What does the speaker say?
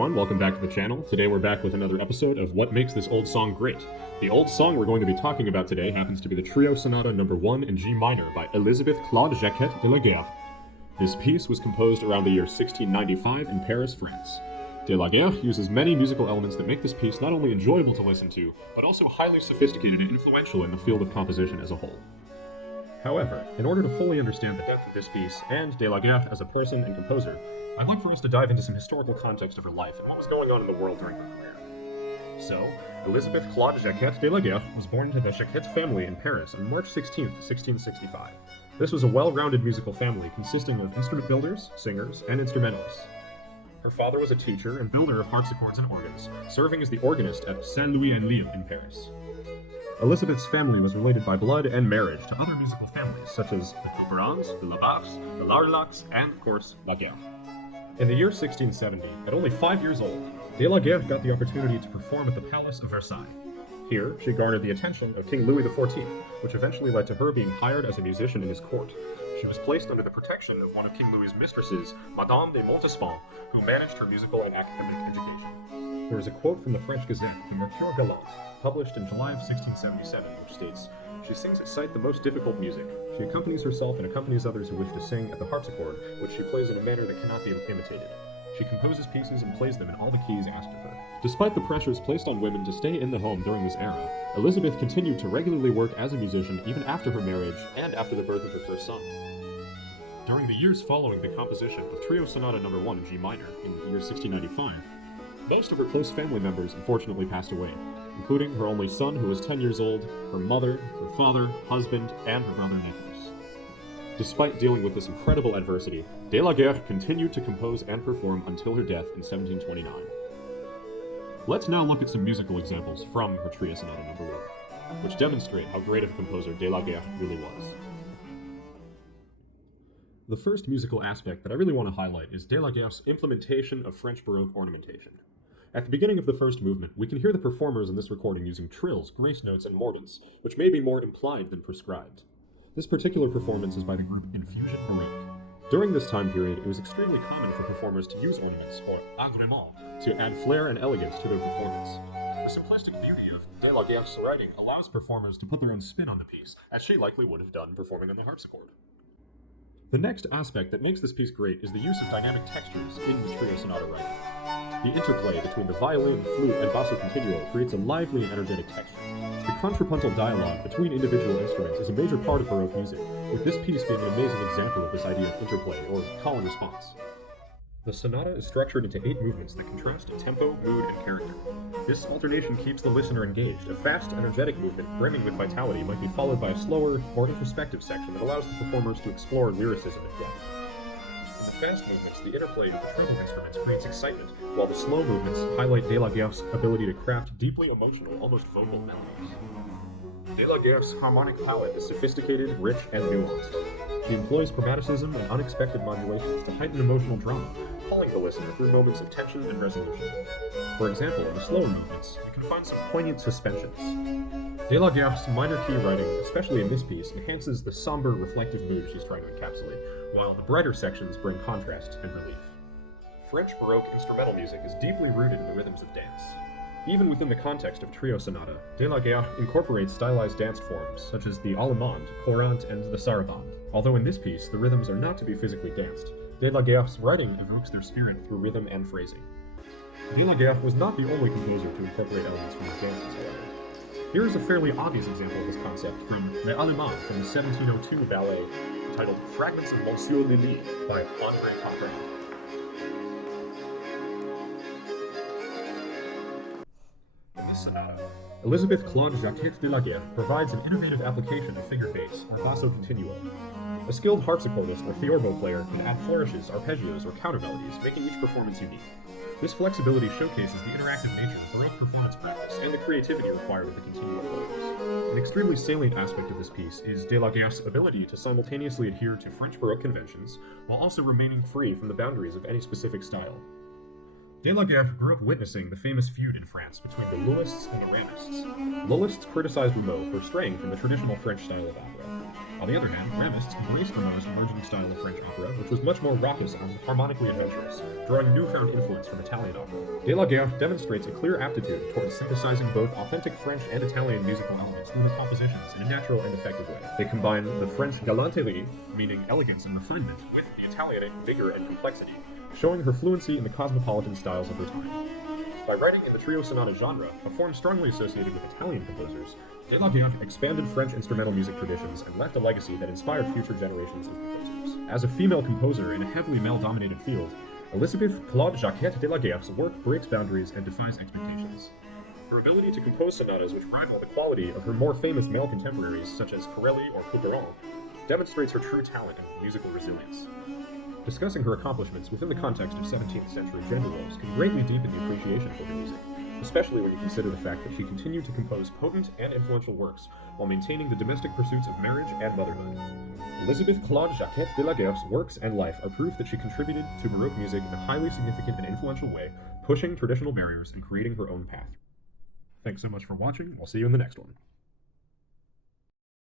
everyone, welcome back to the channel. Today we're back with another episode of What Makes This Old Song Great. The old song we're going to be talking about today happens to be the Trio Sonata No. 1 in G minor by Elisabeth Claude Jacquet de la Guerre. This piece was composed around the year 1695 in Paris, France. De la Guerre uses many musical elements that make this piece not only enjoyable to listen to, but also highly sophisticated and influential in the field of composition as a whole. However, in order to fully understand the depth of this piece, and de la Guerre as a person and composer, I'd like for us to dive into some historical context of her life and what was going on in the world during her career. So, Elisabeth Claude Jacquet de la Guerre was born into the Jacquet family in Paris on March 16, 1665. This was a well-rounded musical family consisting of instrument builders, singers, and instrumentalists. Her father was a teacher and builder of harpsichords and organs, serving as the organist at Saint-Louis-en-Lille in Paris. Elisabeth's family was related by blood and marriage to other musical families such as the Couperans, the Labarres, the Larillacs, and, of course, La Guerre. In the year 1670, at only 5 years old, de la Guerre got the opportunity to perform at the Palace of Versailles. Here, she garnered the attention of King Louis XIV, which eventually led to her being hired as a musician in his court. She was placed under the protection of one of King Louis's mistresses, Madame de Montespan, who managed her musical and academic education. There is a quote from the French Gazette, the Mercure Galant, published in July of 1677, which states, "She sings at sight the most difficult music. She accompanies herself and accompanies others who wish to sing at the harpsichord, which she plays in a manner that cannot be imitated. She composes pieces and plays them in all the keys asked of her." Despite the pressures placed on women to stay in the home during this era, Elisabeth continued to regularly work as a musician even after her marriage and after the birth of her first son. During the years following the composition of Trio Sonata No. 1 in G minor in the year 1695, most of her close family members unfortunately passed away, including her only son who was 10 years old, her mother, her father, husband, and her brother Nicholas. Despite dealing with this incredible adversity, de la Guerre continued to compose and perform until her death in 1729. Let's now look at some musical examples from her Trio Sonata No. 1, which demonstrate how great of a composer de la Guerre really was. The first musical aspect that I really want to highlight is de la Guerre's implementation of French Baroque ornamentation. At the beginning of the first movement, we can hear the performers in this recording using trills, grace notes, and mordents, which may be more implied than prescribed. This particular performance is by the group Infusion Baroque. During this time period, it was extremely common for performers to use ornaments, or agréments, to add flair and elegance to their performance. The simplistic beauty of de la Guerre's writing allows performers to put their own spin on the piece, as she likely would have done performing on the harpsichord. The next aspect that makes this piece great is the use of dynamic textures in the Trio Sonata writing. The interplay between the violin, flute, and basso continuo creates a lively and energetic texture. The contrapuntal dialogue between individual instruments is a major part of Baroque music, with this piece being an amazing example of this idea of interplay, or call and response. The sonata is structured into 8 movements that contrast in tempo, mood, and character. This alternation keeps the listener engaged. A fast, energetic movement, brimming with vitality, might be followed by a slower, more introspective section that allows the performers to explore lyricism and depth. In the fast movements, the interplay with the string instruments creates excitement, while the slow movements highlight de la Guerre's ability to craft deeply emotional, almost vocal melodies. De la Guerre's harmonic palette is sophisticated, rich, and nuanced. She employs chromaticism and unexpected modulations to heighten emotional drama, pulling the listener through moments of tension and resolution. For example, in the slower movements, you can find some poignant suspensions. De la Guerre's minor key writing, especially in this piece, enhances the somber, reflective mood she's trying to encapsulate, while the brighter sections bring contrast and relief. French Baroque instrumental music is deeply rooted in the rhythms of dance. Even within the context of Trio Sonata, de la Guerre incorporates stylized dance forms, such as the allemande, courante, and the sarabande. Although in this piece, the rhythms are not to be physically danced, de la Guerre's writing evokes their spirit through rhythm and phrasing. De la Guerre was not the only composer to incorporate elements from his dances, however. Here is a fairly obvious example of this concept from Les Allemands from the 1702 ballet titled Fragments of Monsieur Lilly by André Conrad. In this sonata, Elisabeth Claude Jacquet de la Guerre provides an innovative application of figure bass, or basso continuo. A skilled harpsichordist or theorbo player can add flourishes, arpeggios, or countermelodies, making each performance unique. This flexibility showcases the interactive nature of Baroque performance practice and the creativity required of the continuo players. An extremely salient aspect of this piece is de la Guerre's ability to simultaneously adhere to French Baroque conventions while also remaining free from the boundaries of any specific style. De la Guerre grew up witnessing the famous feud in France between the Luists and the Ramists. Luists criticized Rimbaud for straying from the traditional French style of opera. On the other hand, Ramists embraced Rameau's emerging style of French opera, which was much more raucous and harmonically adventurous, drawing newfound influence from Italian opera. De la Guerre demonstrates a clear aptitude towards synthesizing both authentic French and Italian musical elements through her compositions in a natural and effective way. They combine the French galanterie, meaning elegance and refinement, with the Italian vigor and complexity, showing her fluency in the cosmopolitan styles of her time. By writing in the trio sonata genre, a form strongly associated with Italian composers, De la Guerre expanded French instrumental music traditions and left a legacy that inspired future generations of composers. As a female composer in a heavily male-dominated field, Elisabeth Claude Jacquet de la Guerre's work breaks boundaries and defies expectations. Her ability to compose sonatas which rival the quality of her more famous male contemporaries, such as Corelli or Couperin, demonstrates her true talent and musical resilience. Discussing her accomplishments within the context of 17th century gender roles can greatly deepen the appreciation for her music, especially when you consider the fact that she continued to compose potent and influential works while maintaining the domestic pursuits of marriage and motherhood. Elisabeth Claude Jacquet de la Guerre's works and life are proof that she contributed to Baroque music in a highly significant and influential way, pushing traditional barriers and creating her own path. Thanks so much for watching. I'll see you in the next one.